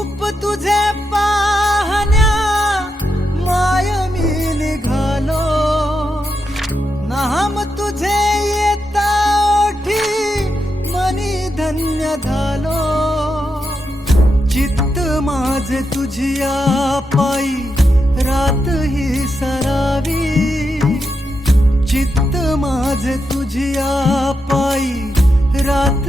रूप तुझे पाहण्या माय मी निघालो. नाम तुझे येता ओठी मनी धन्य झालो. चित्त माझे तुझिया पायी रात ही सरावी. चित्त माझे तुझिया पायी रात